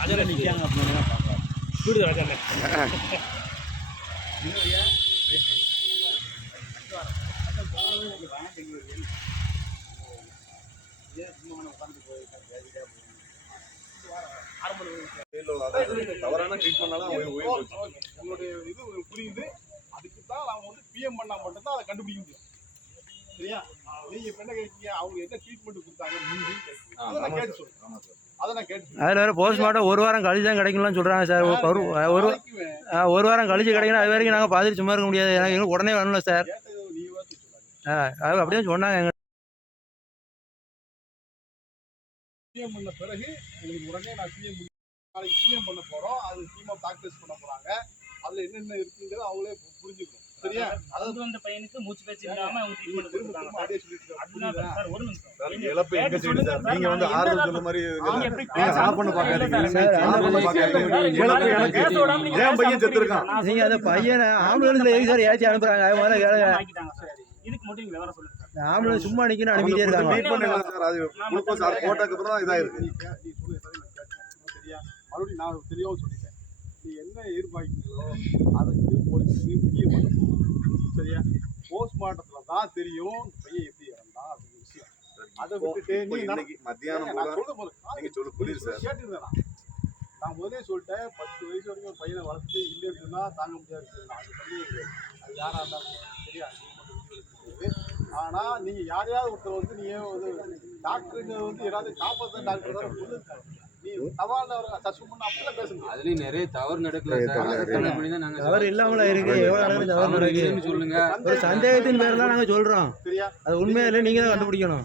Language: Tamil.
அதில் நிற்காங்க அப்படின்னா வீடு அதில் தவறான ட்ரீட்மெண்ட்னால உங்களுடைய இது புரியுது. அதுக்கு தான் அவங்க வந்து பிஎம் பண்ணா மட்டும்தான் அதை கண்டுபிடிக்க முடியும். சரியா நீங்க இப்ப என்ன கேட்டீங்க அவங்க என்ன ட்ரீட்மெண்ட் கொடுத்தாங்க? முந்தி ஆ, அதை நான் ஆமா கேட்டு சார். சொல்றேன். ஆமா சார். அதை நான் கேட்டு சொல்றேன். அதில் வேறு போஸ்ட்மார்ட்டம் ஒரு வாரம் கழிச்சு தான் கிடைக்கும்லாம் சொல்கிறாங்க சார். ஒரு ஒரு ஆ, வாரம் கழிச்சு கிடைக்கணும். அது வரைக்கும் நாங்கள் பார்த்துட்டு சும்மா இருக்க முடியாது. எனக்கு எங்களுக்கு உடனே வரணும்ல சார். சொல்லாத. அது அப்படியே சொன்னாங்க எங்க பிஎம் பண்ண பிறகு உங்களுக்கு உடனே நான் பிஎம் நாளைக்கு பிஎம் பண்ண போறோம். அது ஆஃப் டாக்டர்ஸ் பண்ண போறாங்க. அதுல என்னென்ன இருக்குங்கிறது அவங்களே புரிஞ்சுக்கணும். சரியா? அதாவது வந்த பையனுக்கு மூச்சு பேச்சு இல்லாம அவங்க நீங்க ட்ரீட்மெண்ட் திரும்ப கொடுத்தாங்க திரும்ப அதே சொல்லிட்டு அதுதான் புரியுதா? சார் ஒரு நிமிஷம். சார், நீங்க இழப்பு எங்க சைடு சார்? நீங்க வந்து நான் ஆறுதல் என்ன சொல்ல மாதிரி நீங்க எப்படி நீங்க ஆஃப் பண்ண பாக்காதீங்க சார், ஆஃப் பண்ண பாக்காதீங்க இழப்பு எனக்கு என் பையன் செத்துருக்கான் நீங்கள் அந்த பையனை ஆம்புலன்ஸில் எதுக்கு சார் ஏற்றி அனுப்புகிறாங்க அது முதல்ல கேளுங்க ஆக்கிட்டாங்க சார் இதுக்கு மட்டும் நீங்க விவரம் சொல்லுங்க சார். ஆம்புலன்ஸ் சும்மா நிற்கணும் அனுப்பிட்டே இருக்காங்க. ட்ரீட்மெண்ட் இல்லை சார் அது குளுக்கோஸ் அது போட்டதுக்கு அப்புறம் இதாயிருக்கு. மறுபடியும் நான் என்ன எதிர்பார்க்கிறீங்களோ அதுக்கு போலீஸுக்கு பிஎம் பண்ணணும் சரியா? போஸ்ட்மார்ட்டத்தில் தான் தெரியும் பையன் எப்படி இறந்தான் அப்படிங்கிற விஷயம். அதை விட்டுட்டு இன்னைக்கு மத்தியானம் சொல்ல புரியுது சார். கேட்டுருந்தேன் நான். முதலே சொல்லிட்டேன் பத்து வயசு வரைக்கும் ஒரு பையனை வளர்த்து இல்லைன்னு சொன்னா தாங்க முடியாது. நான் அது பண்ணி அது யாரா இருந்தாலும் சரியா நீ மட்டும் விட்டு வைக்க முடியாது. ஆனா நீங்க யாரையாவது ஒருத்தர் வந்து நீங்க வந்து டாக்டருங்க வந்து யாராவது காப்பாற்ற டாக்டர் தான் சொல்லுங்க அதுலயும் நிறைய தவறு நடக்கல நாங்க தவறு இல்லாமல இருக்கு? எவ்வளோ நடக்குது தவறு சொல்லுங்க. ஒரு சந்தேகத்தின் பேர்லாம் நாங்கள் சொல்கிறோம் சரியா அது உண்மையிலே நீங்கள் தான் கண்டுபிடிக்கணும்.